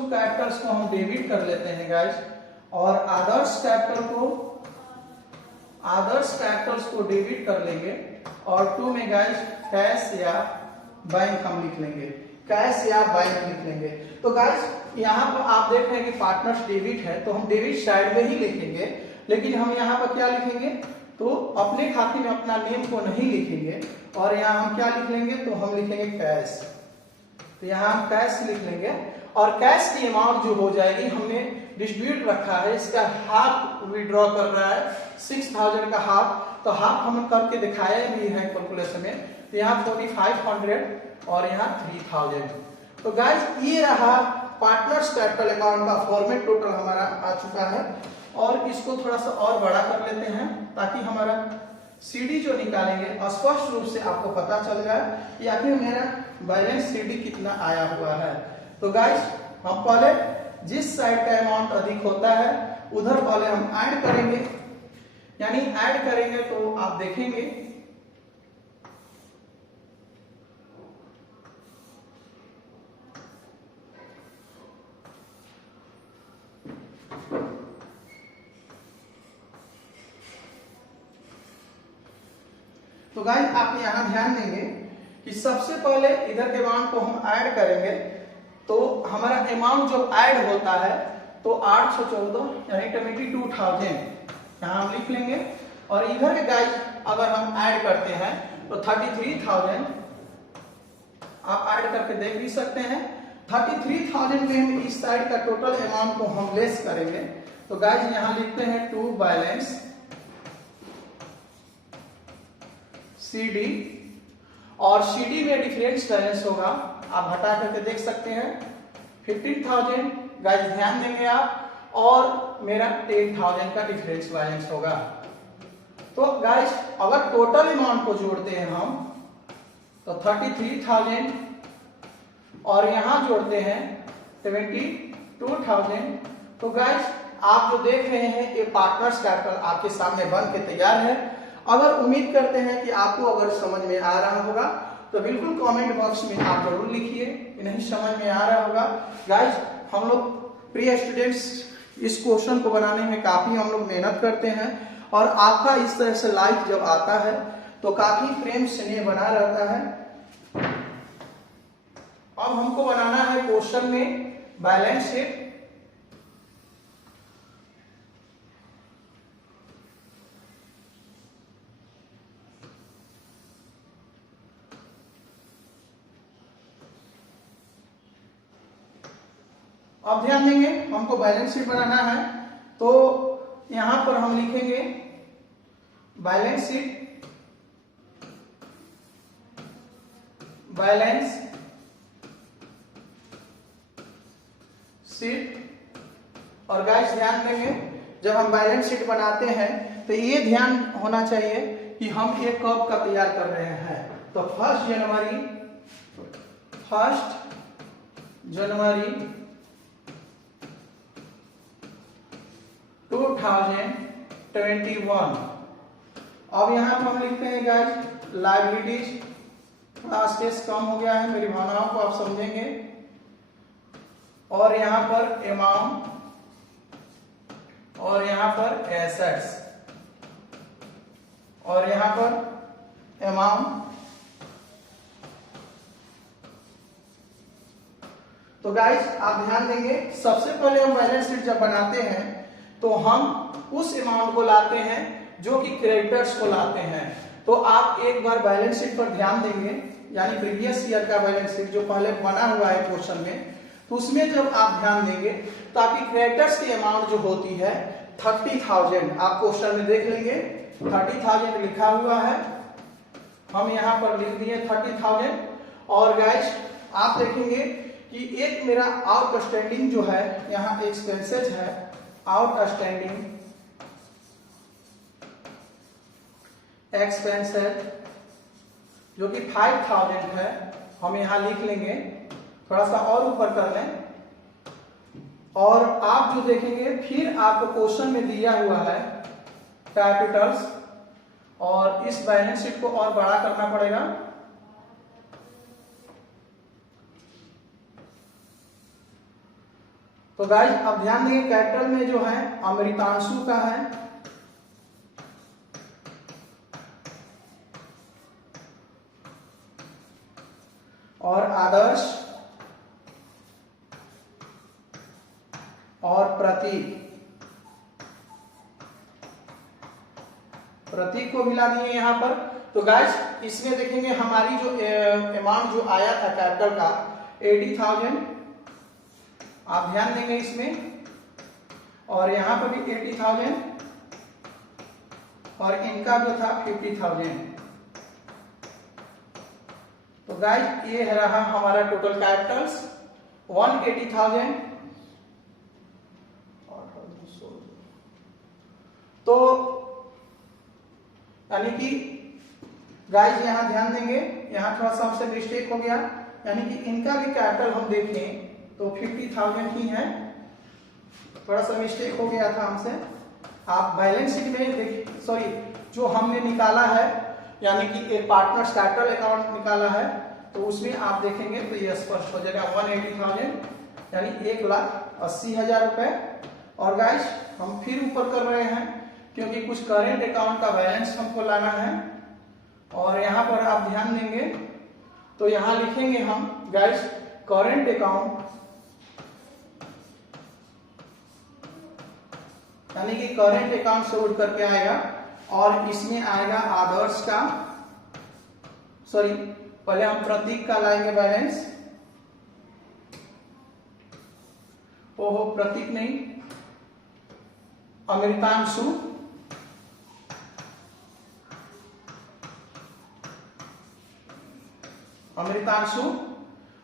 कैपिटल्स को हम डेबिट कर लेते हैं गाइस और आदर्श कैपिटल्स को डेबिट कर लेंगे और 2 में गाइस कैश या बैंक हम लिख लेंगे, कैश या बैंक लिख लेंगे। तो गाइस यहाँ पर आप देख रहे हैं कि पार्टनर्स डेबिट है तो हम डेबिट साइड में ही लिखेंगे, लेकिन हम यहाँ पर क्या लिखेंगे तो अपने खाते में अपना नेम को नहीं लिखेंगे और यहाँ हम क्या लिख लेंगे तो हम लिखेंगे कैश। तो यहाँ हम कैश लिख लेंगे और कैश की अमाउंट जो हो जाएगी हमने डिस्ट्रीब्यूट रखा है, इसका हाफ विड्रॉ कर रहा है 6,000 का हाफ, तो हाफ हम करके दिखाया भी है कैलकुलेशन में। तो यहाँ 4,500 और यहाँ 3,000। तो गाइस ये रहा पार्टनर्स कैपिटल अकाउंट का फॉर्मेट टोटल हमारा आ चुका है और इसको थोड़ा सा और बड़ा कर लेते हैं ताकि हमारा सीडी जो निकालेंगे स्पष्ट रूप से आपको पता चल जाए कि आखिर मेरा बैलेंस सीडी कितना आया हुआ है। तो गाइस हम पहले जिस साइड का अमाउंट अधिक होता है उधर पहले हम ऐड करेंगे, यानी ऐड करेंगे तो आप देखेंगे तो गाइस आप यहाँ ध्यान देंगे कि सबसे पहले इधर के अमाउंट को हम ऐड करेंगे, तो हमारा अमाउंट जब ऐड होता है तो 814 यानी 22,000 यहाँ हम लिख लेंगे। और इधर के गाइस अगर हम ऐड करते हैं तो 33,000 आप ऐड करके देख भी सकते हैं। 33,000 में हम इस साइड का टोटल अमाउंट को हम लेस करेंगे। तो गाइस यहाँ लिखते हैं टू बैलेंस CD, और CD में डिफरेंस बैलेंस होगा, आप हटा करके देख सकते हैं 15,000 गाइस ध्यान देंगे आप, और मेरा 10,000 का डिफरेंस बैलेंस होगा। तो गाइस अगर टोटल अमाउंट को जोड़ते हैं हम तो 33,000 और यहां जोड़ते हैं 22,000। तो गाइस आप जो देख रहे हैं ये पार्टनर्स कैपिटल आपके सामने बन के तैयार है। अगर उम्मीद करते हैं कि आपको अगर समझ में आ रहा होगा तो बिल्कुल कमेंट बॉक्स में आप जरूर लिखिए कि नहीं समझ में आ रहा होगा। गाइस हम लोग प्रिय स्टूडेंट्स इस क्वेश्चन को बनाने में काफी हम लोग मेहनत करते हैं, और आपका इस तरह से लाइक जब आता है तो काफी प्रेम स्नेह बना रहता है। अब हमको बनाना है क्वेश्चन में बैलेंस शीट। अब ध्यान देंगे हमको बैलेंस शीट बनाना है, तो यहां पर हम लिखेंगे बैलेंस शीट, बैलेंस शीट। और गाइस ध्यान देंगे जब हम बैलेंस शीट बनाते हैं तो ये ध्यान होना चाहिए कि हम एक कब का तैयार कर रहे हैं। तो 1 जनवरी 2021। अब यहां पर हम लिखते हैं गाइस लायबिलिटीज, थोड़ा स्पेस कम हो गया है, मेरी भावनाओं को आप समझेंगे। और यहां पर अमाउंट, और यहां पर एसेट्स, और यहां पर अमाउंट। तो गाइस आप ध्यान देंगे सबसे पहले हम बैलेंस शीट जब बनाते हैं तो हम उस अमाउंट को लाते हैं जो कि क्रेडिटर्स को लाते हैं। तो आप एक बार बैलेंस शीट पर ध्यान देंगे, यानी प्रीवियस ईयर का बैलेंस शीट जो पहले बना हुआ है क्वेश्चन में, तो उसमें जब आप ध्यान देंगे तो आपकी क्रेडिटर्स की अमाउंट जो होती है 30,000, आप क्वेश्चन में देख लेंगे 30,000 लिखा हुआ है, हम यहां पर लिख दिए 30,000। और गाइस आप देखेंगे कि एक मेरा आउटस्टैंडिंग जो है यहाँ एक्सपेंसेस है, आउटस्टैंडिंग एक्सपेंसेस जो कि 5,000 है, हम यहां लिख लेंगे, थोड़ा सा और ऊपर कर लें। और आप जो देखेंगे फिर आपको क्वेश्चन में दिया हुआ है कैपिटल्स, और इस बैलेंस शीट को और बड़ा करना पड़ेगा। तो गाइस अब ध्यान देंगे कैपिटल में जो है अमृतांशु का है, और आदर्श और प्रतीक को मिला दिए यहां पर। तो गाइस इसमें देखेंगे हमारी जो अमाउंट जो आया था कैपिटल का 80,000, आप ध्यान देंगे इसमें, और यहां पर भी 80,000, और इनका जो था 50,000। तो गाइस ये रहा हमारा टोटल कैपिटल्स 180,000। तो यानी कि गाइस यहां ध्यान देंगे, यहां थोड़ा सा हमसे मिस्टेक हो गया, यानी कि इनका भी कैपिटल हम देखें तो 50,000 ही है, थोड़ा सा मिस्टेक हो गया था हमसे। आप बैलेंस शीट में देख, सॉरी जो हमने निकाला है यानी कि एक पार्टनर्स कैपिटल अकाउंट निकाला है, तो उसमें आप देखेंगे तो ये स्पष्ट हो जाएगा 180,000 यानी 1,80,000 रुपए। और गाइस हम फिर ऊपर कर रहे हैं क्योंकि कुछ करेंट अकाउंट का बैलेंस हमको लाना है, और यहाँ पर आप ध्यान देंगे तो यहाँ लिखेंगे हम गाइस करेंट अकाउंट, यानी कि करेंट अकाउंट से उठ करके आएगा और इसमें आएगा आदर्श का, सॉरी पहले हम प्रतीक का लाएंगे बैलेंस, ओहो प्रतीक नहीं, अमृतांशु, अमृतांशु,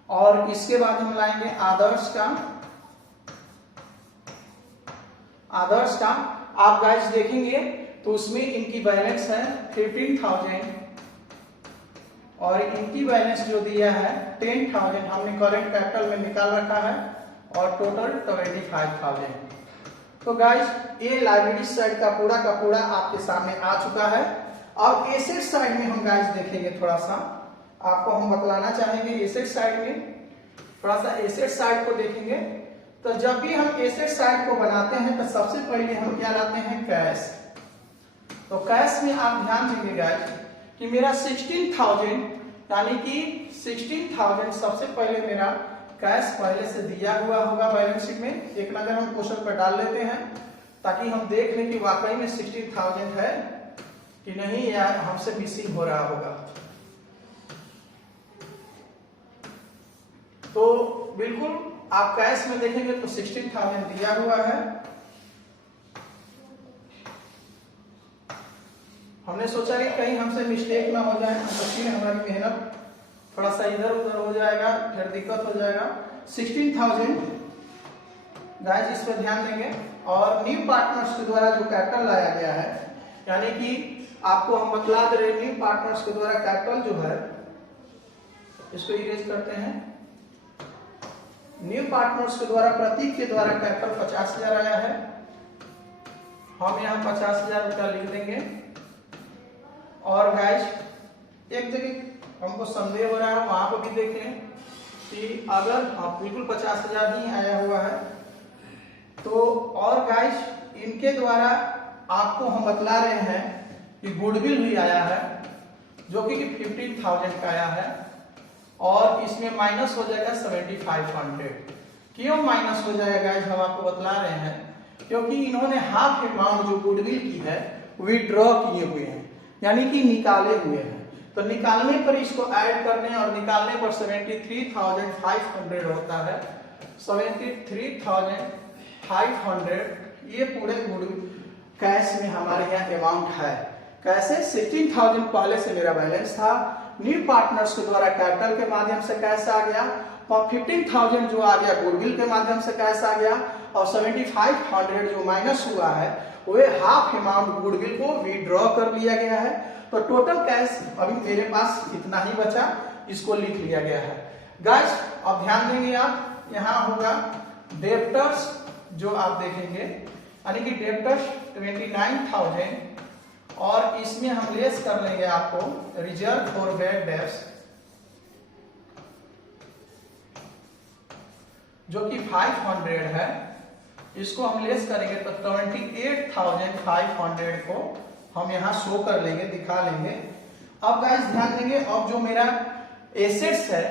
और इसके बाद हम लाएंगे आदर्श का, आदर्श का। आप गाइस देखेंगे तो उसमें इनकी बैलेंस है 15,000 और इनकी बैलेंस जो दिया है 10,000 हमने करेंट कैपिटल में निकाल रखा है और टोटल 25,000। तो गाइस ये लायबिलिटी साइड का पूरा आपके सामने आ चुका है। और एसेट साइड में हम गाइस देखेंगे, थोड़ा सा आपको हम बतलाना चाहेंगे एसेट साइड में, थोड़ा सा एसेट साइड को देखेंगे। तो जब भी हम एसेट साइड को बनाते हैं तो सबसे पहले हम क्या लाते हैं, कैश। तो कैश में आप ध्यान देंगे गाइस कि मेरा 16,000 यानी कि 16,000 सबसे पहले मेरा कैश पहले से दिया हुआ होगा बैलेंस शीट में। एक नजर हम क्वेश्चन पर डाल लेते हैं ताकि हम देख लें कि वाकई में 16,000 है कि नहीं या हमसे मिसिंग हो रहा होगा। तो बिल्कुल आप कैश में देखेंगे तो 16,000 दिया हुआ है। हमने सोचा कि कहीं हमसे मिस्टेक ना हो जाए, बच्ची हमारी मेहनत थोड़ा सा इधर उधर हो जाएगा, फिर दिक्कत हो जाएगा। 16,000 गाइस इस पर ध्यान देंगे। और न्यू पार्टनर्स के द्वारा जो कैपिटल लाया गया है, यानी कि आपको हम बतला दे रहे न्यू पार्टनर्स के द्वारा कैपिटल जो है, इसको इरेज करते हैं। न्यू पार्टनर्स के द्वारा प्रतीक के द्वारा कैपिटल 50,000 आया है, हम यहाँ 50,000 रुपया लिख देंगे। और गाइस एक जगह हमको संदेह हो रहा है, वहां पर भी देख लें कि अगर हाँ बिल्कुल 50,000 ही आया हुआ है तो। और गाइस इनके द्वारा आपको हम बतला रहे हैं कि गुडविल भी आया है जो कि 15,000 का आया है और इसमें माइनस हो जाएगा 7,500। क्यों माइनस हो जाएगा गाइस हम आपको बतला रहे हैं, क्योंकि इन्होंने हाफ अमाउंट जो गुडविल की है विड्रॉ किए हुए हैं, यानी कि निकाले हुए हैं। तो निकालने पर इसको ऐड करने और निकालने पर 73,500 होता है। 73,500 ये पूरे कैश में हमारे यहाँ अमाउंट है। कैसे 16,000 पहले से मेरा बैलेंस था, न्यू पार्टनर्स के द्वारा कैपिटल के माध्यम से कैश आ गया और 15,000 जो आ गया गुडविल के माध्यम से कैश आ गया और 7,500 जो माइनस हुआ है वे हाफ अमाउंट गुडविल को विड्रॉ कर लिया गया है। तो टोटल कैश अभी मेरे पास कितना ही बचा, इसको लिख लिया गया है। गाइस अब ध्यान देंगे आप, यहाँ होगा डेब्टर्स जो आप देखेंगे, यानी कि डेब्टर्स 29,000 और इसमें हम लेस कर लेंगे आपको रिजर्व फॉर बैड डेब्ट्स जो कि 500 है, इसको हम लेस करेंगे तो 28,500 को हम यहाँ शो कर लेंगे, दिखा लेंगे। अब गाइस ध्यान देंगे, अब जो मेरा एसेट्स है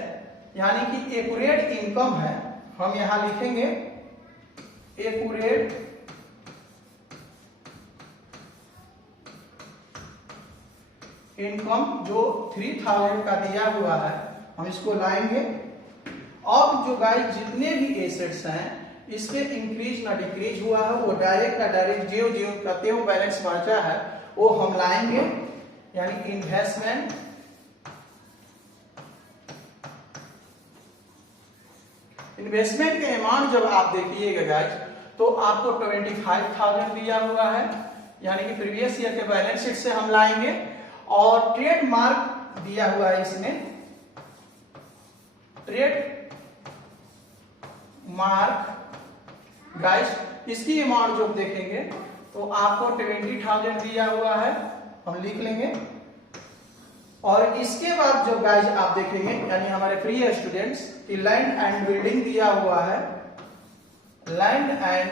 यानी कि एक्यूरेट इनकम है, हम यहाँ लिखेंगे एक्यूरेट इनकम जो 3,000 का दिया हुआ है, हम इसको लाएंगे। अब जो गाइस जितने भी एसेट्स हैं इसमें इंक्रीज ना डिक्रीज हुआ है, वो डायरेक्ट का डायरेक्ट जो जो प्रत्येक बैलेंस बचा है वो हम लाएंगे, यानी इन्वेस्टमेंट इन्वेस्टमेंट के अमाउंट जब आप देखिएगा गाइस तो आपको 25,000 दिया हुआ है, यानी कि प्रीवियस ईयर के बैलेंस शीट से हम लाएंगे। और ट्रेडमार्क दिया हुआ है, इसमें ट्रेड मार्क गाइस इसकी अमाउंट जो देखेंगे तो आपको 20,000 दिया हुआ है, हम लिख लेंगे। और इसके बाद जो गाइस आप देखेंगे यानी हमारे प्रिय स्टूडेंट्स कि लैंड एंड बिल्डिंग दिया हुआ है, लैंड एंड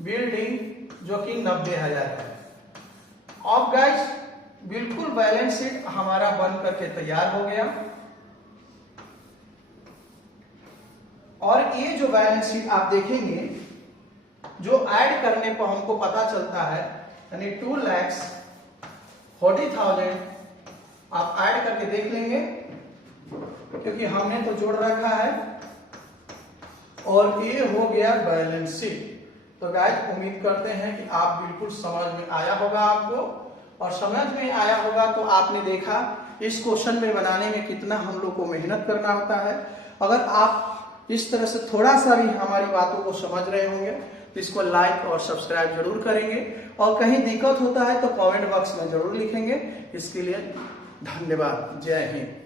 बिल्डिंग जो कि 90,000 है। अब गाइस बिल्कुल बैलेंस शीट हमारा बन करके तैयार हो गया। और ये जो बैलेंस शीट आप देखेंगे, जो ऐड करने पर हमको पता चलता है, यानी 2,40,000 आप ऐड करके देख लेंगे, क्योंकि हमने तो जोड़ रखा है। और ये हो गया बैलेंस शीट। तो गाइस उम्मीद करते हैं कि आप बिल्कुल समझ में आया होगा आपको, और समझ में आया होगा तो आपने देखा इस क्वेश्चन में बनाने में कितना हम लोग को मेहनत करना होता है। अगर आप इस तरह से थोड़ा सा भी हमारी बातों को समझ रहे होंगे तो इसको लाइक और सब्सक्राइब जरूर करेंगे, और कहीं दिक्कत होता है तो कमेंट बॉक्स में जरूर लिखेंगे। इसके लिए धन्यवाद। जय हिंद।